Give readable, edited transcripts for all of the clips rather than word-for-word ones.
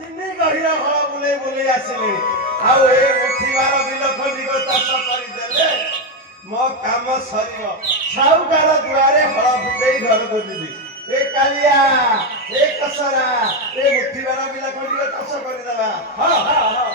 ତିନି ଗହିର ହଳ ବୁଲେଇ ବୁଲେଇ ଆସିଲେଣି। ଆଉ ଏ ଉଠିବାର ବିଲ ଖଣ୍ଡିକ ଚାଷ କରିଦେଲେ ମୋ କାମ ସରିବ। ସାହୁକାର ଦୁଆରେ ହଳ ବୁଲେଇ ଘରକୁ ଯିବି। ଏ କାଳିଆ, ଏ କସରା, ଏ ଉଠିବାର ବିଲ ଖଣ୍ଡିକ ଚାଷ କରିଦେବା। ହଁ ହଁ ହଁ।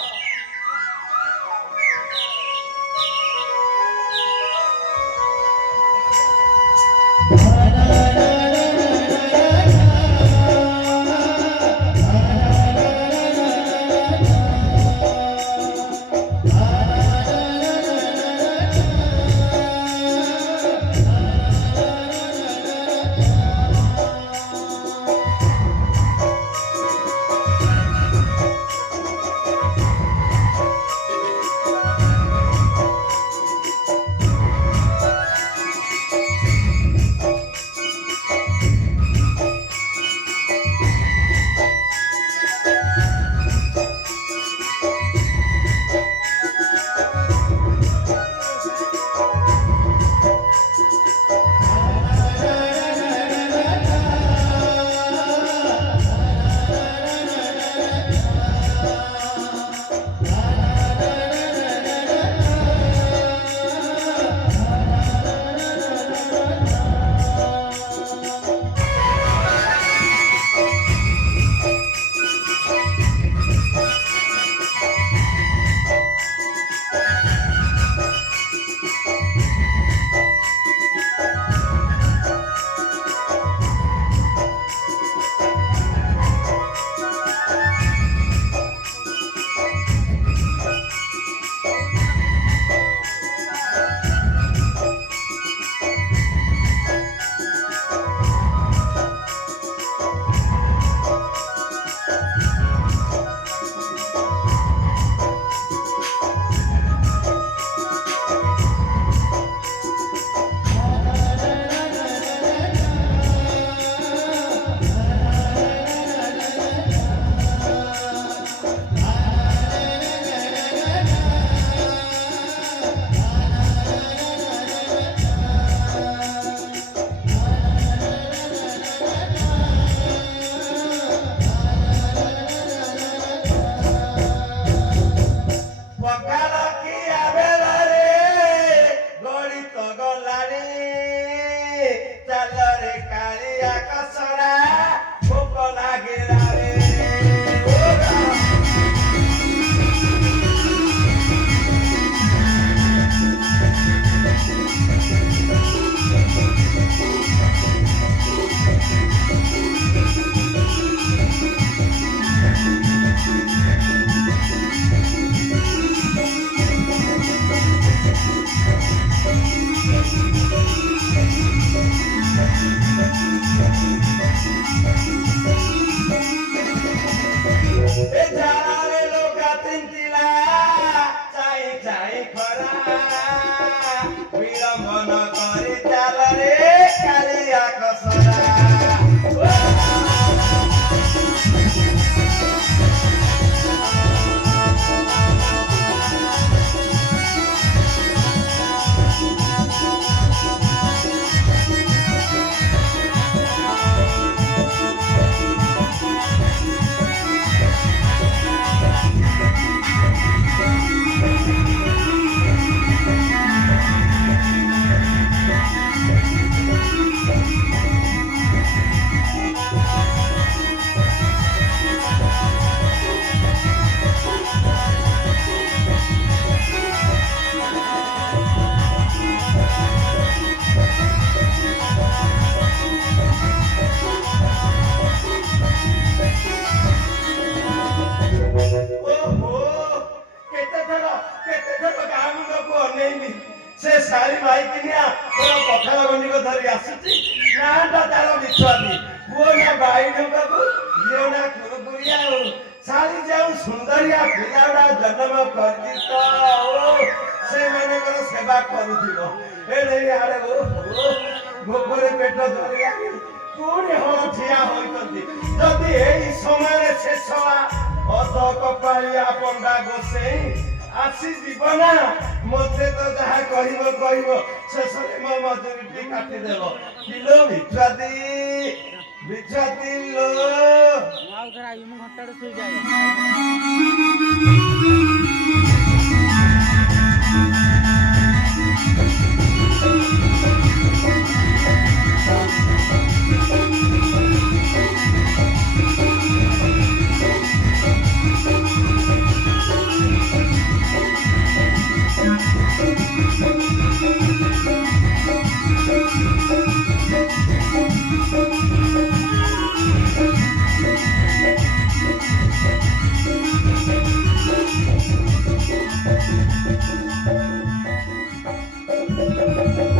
ଆଉ ଥରେ ଆଇବି ମୁଁ ଘଣ୍ଟାଟେ ଶୋଇକି ଆଇବି।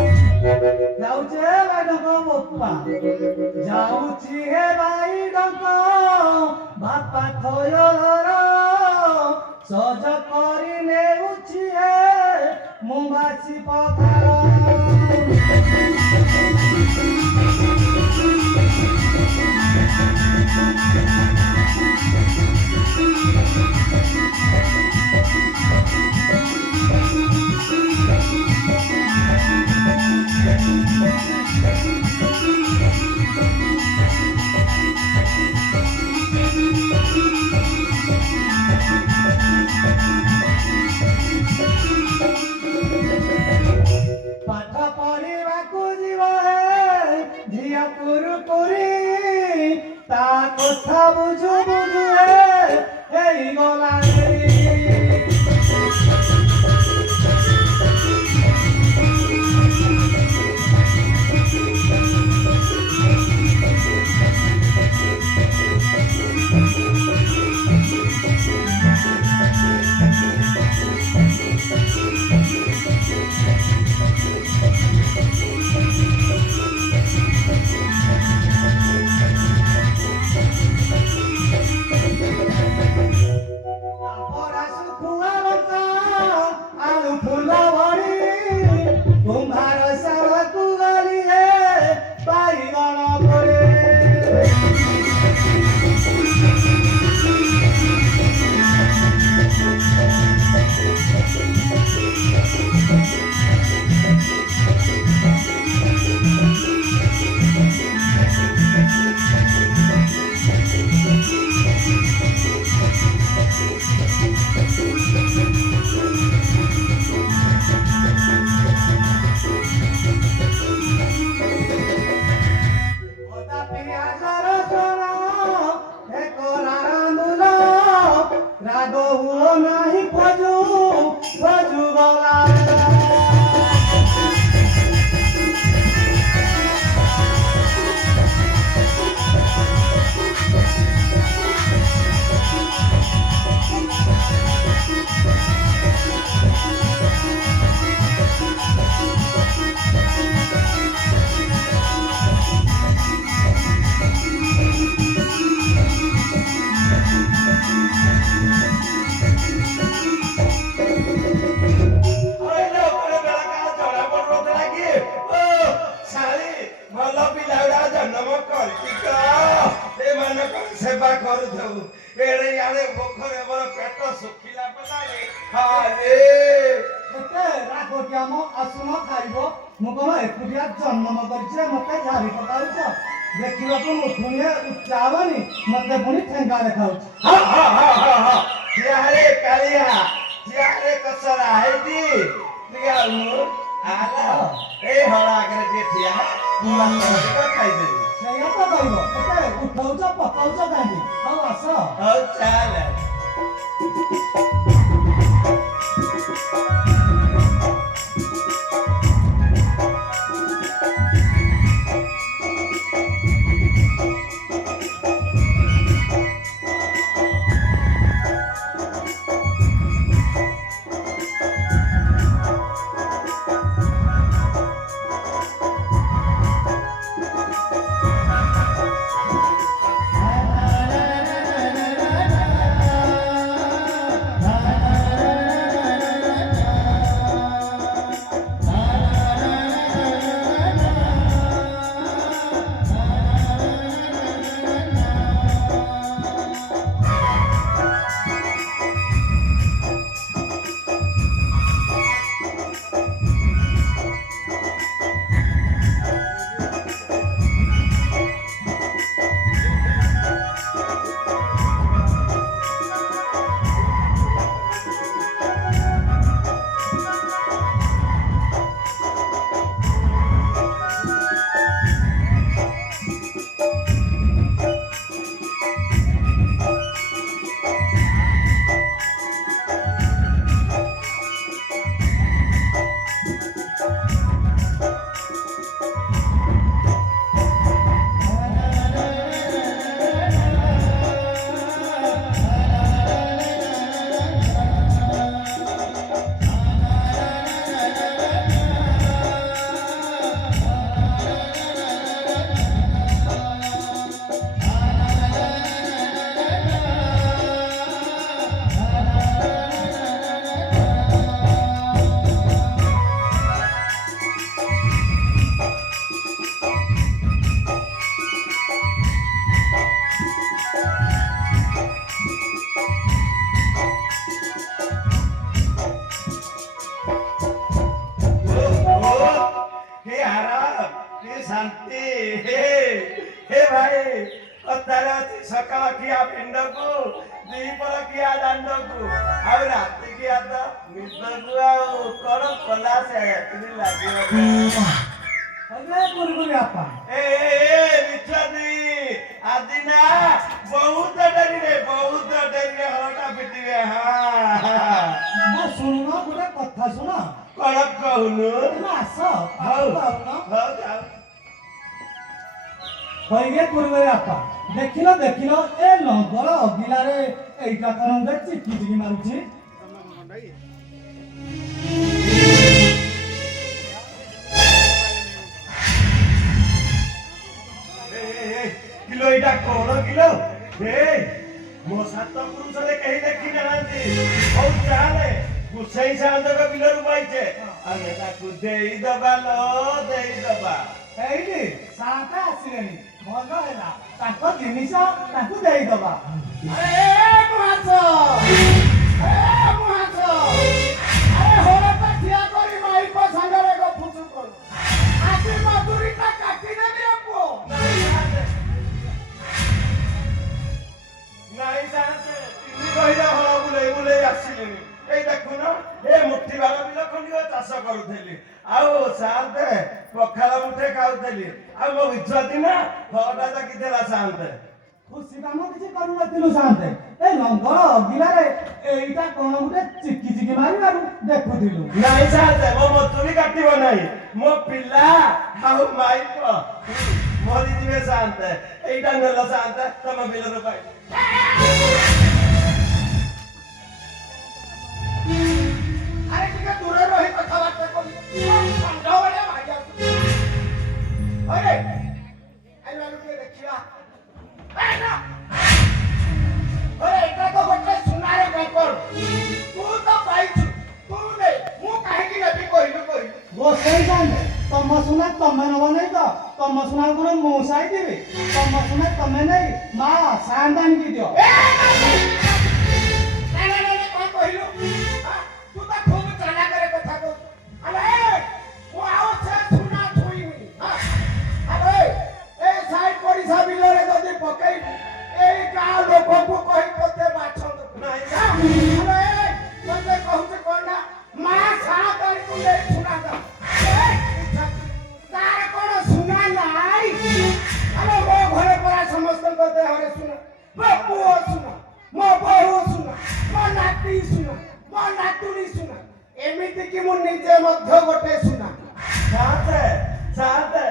ଯାଉଛି ହେ ଭାଇ ଡଙ୍କ ବୋପା ଯାଉଛି ହେ ଭାଇ ଡଙ୍କ ବାପା ଥୟର ସଜ କରି ନେଉଛି ହେ ମୁଁ ବାସି ପଖାଳ ପାଠ ପଢିବାକୁ ଯିବ ହେ ଝିଅ କୁରୁକୁରି ତା କଥା ବୁଝୁ ବୁଝୁ ହେ ହେଇଗଲା ଆଳୁ ଫୁଲ ଭରି କୁମ୍ଭାର ସାଳକୁ ଗଲି ହେ ବାଇଗଣ ପରି ଅଦା ପିଆଜ ରସୁଣ ଏକଲା ରାନ୍ଧୁଲ ରାଗ ହୁଅ ନାହିଁ ଖୋଜୁ ଖୋଜୁ ଗଲା ସେବା କରୁଥାଉ ଏଣେ ଆଣେ ପୋଖରୀ ଆମର ପେଟ ଶୁଖିଲା ପଲାରେ ହାରେ ଏତେ ରାଗଟି ଆମ ଆସୁନ ଖାଇବ ମୁଁ କଣ ଏକୁଟିଆ ଜନ୍ମ କରିଛି ମତେ ଝାରି ପକାଉଛ ଦେଖିବାକୁ ମୁଠୁଣିଏ ଉଚ୍ଚା ହବନି ମତେ ପୁଣି ଠେଙ୍ଗା ଦେଖାଉଛି କିଆରେ କାଳିଆ କିଆରେ କସରା ହେଇଟି ଟିକେ ମୁଁ ଆଲା ଏଇ ହଳ ଆଗରେ ଟିକେ ଠିଆ ଖାଇଦେବି ସେଇଆ ତ କହିବ ଏତେ ଉଠଉଛ ପକାଉଛ କାହିଁକି ହଉ ଆସ ହଉ ଚାଲେ Ha କଥାରେ ଅଛି ସକାଳ ଖିଆ ପିଣ୍ଡକୁ ଦ୍ୱିପହର ଖିଆ ଦାଣ୍ଡକୁ ଆଉ ରାତି ଖିଆ ତ ନିଦକୁ ଆଉ କଣ କଲା ସେ ଲାଗିବ अरे गुरगुरी आपा ବିଚ୍ଛାଦି ଆଜି ନା ବହୁତ ଡେରିରେ ହଳଟା ପିଟିବେ मैं सुनो गोटे कथा सुन କଣ କହୁନୁ आस ହଉ आउन ହଉ ଯାଉ কইগে গুরগুরি আপা দেখিল দেখিল এ লঙ্গর অগিলারে এইটা কোন দে চিকি চিকি মারুছি କିଲୋ ଏଇଟା କଣ କିଲୋ ମୋ ସାତ ପୁରୁଷରେ କେହି ଦେଖି ନାହାନ୍ତି ହଉ ଚାଲେ କୁସେଇ ସାନ୍ତକ ବିଲରୁ ପାଇଛେ ଆମେ ତାକୁ ଦେଇଦବା ଲୋ ଦେଇଦବା এইটি সাঁতা আসিলেনি ভাল হেলা তাଙ୍କ জিনিস তাଙ୍କୁ ଦେଇଦବା ନାଇଁ ସାନ୍ତେ ତିନି କହିଲା ହଳ ବୁଲେଇ ବୁଲେଇ ଆସିଲିନି ଏଇ ଦେଖୁନ ଏ ମୁଠି ବାର ବିଲ ଖଣ୍ଡିକ ଚାଷ କରୁଥିଲି ଆଉ ସାନ୍ତେ ପଖାଳ ମୁଠେ ଖାଉଥିଲି ଆଉ ମୋ ବିଛୁଆତି ନା ହଳଟା ଦେଖିଥିଲା ସାନ୍ତେ খুশি কাম কিছু করুনଥିଲୁ সাঁতে এ লঙ্গর অগিলারে এইটা কোন গুটে চিকি চিকি মারিবারু দেখুଥିଲୁ ନାଇଁ ସାନ୍ତେ ମୋ ମଜୁରୀ କାଟିବ ନାହିଁ ମୋ ପିଲା ଆଉ ମାଇପ ମରିଯିବେ ସାନ୍ତେ ଏଇଟା ନେଲ ସାନ୍ତେ ତମ ବିଲରୁ ପାଇ আরে ঠিক আছে দূরে রহি কথাবার্তা করি সন্ধ্যাবেলে ভাই আসুন আরে আই বালুকে দেখিবা এই না আরে এটা তো বটে সুনারে কঙ্কর তু তো পাইছু তু নে মু কাহিকি নেবি কইলু গোসাই জানে তম সুনা তমে নব নাই তো তম সুনা কোন মৌসাই দিবি তম সুনা তমে নাই মা সান্দানি কি দিও কଣ କହିଲୁ ତୁ ତ ଖୁବ ଚାଲାକରେ କଥା କହୁଛୁ ଆରେ ମୁଁ ଆଉ ସେ ସୁନା ଛୁଇଁବିନି ଆରେ ଏଇ ସାଇଡ ପଡ଼ିଶା ବିଲରେ ଯଦି ପକେଇବି ଏଇ ଗାଁ ଲୋକଙ୍କୁ କହି ତୋତେ ବାଛନ୍ତୁ ଆରେ ତୋତେ କହୁଛି କଣ ନା ମା ସାତ ଆଡକୁ ନେଇ ସୁନା ଦା ତାର କଣ ସୁନା ନାଇଁ ଆରେ ମୋ ଘରେ ପରା ସମସ୍ତଙ୍କ ଦେହରେ ସୁନା ମୋ ପୁଅ ସୁନା ମୋ ବୋହୂ ସୁନା ମୋ ନାତି ସୁନା ମୋ ନାତୁଣୀ ସୁନା ଏମିତି କି ମୁଁ ନିଜେ ମଧ୍ୟ ଗୋଟେ ସୁନା ସାନ୍ତେ ସାନ୍ତେ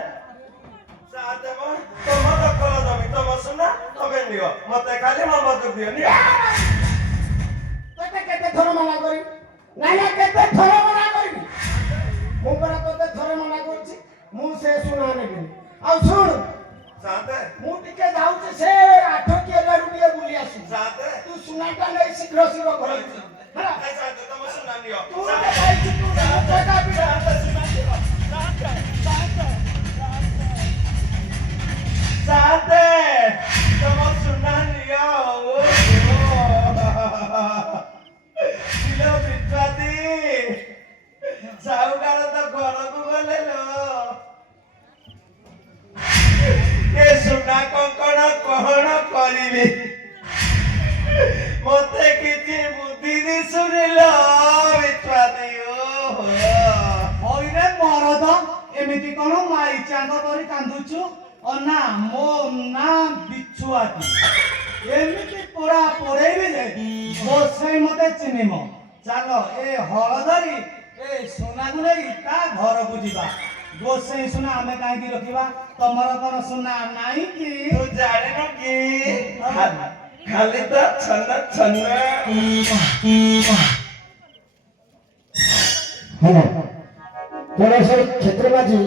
ସାନ୍ତେ ମୋ ତମ ଦଖଲ ଜମି ତମ ସୁନା ତମେ ନିଅ ମତେ ଖାଲି ମୋ ମଜୁରୀ ଦିଅ ନିଅ ତୋତେ କେତେ ଥର ମନା କରିବି ନାଇଁ କେତେ ଥର ମନା କରିବି ମୁଁ ପରା ତୋତେ ଥରେ ମନା କରୁଛି ମୁଁ ସେ ସୁନା ନେବିନି ଆଉ ଶୁଣ ସାନ୍ତେ ମୁଁ ଟିକେ ଯାଉଛି ସେ 8 କିଲୋରୁ ଟିକେ ବୁଲି ଆସିବି ସାନ୍ତେ ତୁ ସୁନାଟା ନେଇ ଶୀଘ୍ର ଶୀଘ୍ର ଘରକୁ ହେଲା ସାନ୍ତେ ତମ ସୁନା ନିଅ ତୁ ଗୋଟେ ଯାଇଛୁ ତୁ ପଇସା ବି ସାନ୍ତେ ସୁନା ନିଅ ସାନ୍ତେ ସାନ୍ତେ ସାନ୍ତେ ତମ ସୁନା ନିଅ କିଲୋ ବିଛୁଆତି ସାହୁକାର ତ ଘରକୁ ଗଲେ ଲୋ ଏ ସୁନା କଙ୍କଣ କଣ କରିବି ମତେ କିଛି ବୁଦ୍ଧି ଦିଶୁନି ଲୋ ବିଛୁଆତି হইরে মরদ এমিতি কোন মাইচাঙ্গ করি কান্দুছু অনা মো নাম বিচ্ছুয়াতি এমিতি পোড়া পড়েইবি যে গোসাই মতে চিনিম চালো এ হলধরি এ সোনাগু নেই তা ঘরকু ଯିବା গোসাই সোনা আমি কাহিকি রখিবা তোমার কোন সোনা নাই কি ତୁ ଜାଣିନୁ କି ଖାଲି ତ ଛନ ଛନ ହେଲା ତୋର ସେ କ୍ଷେତ୍ର ମାଝି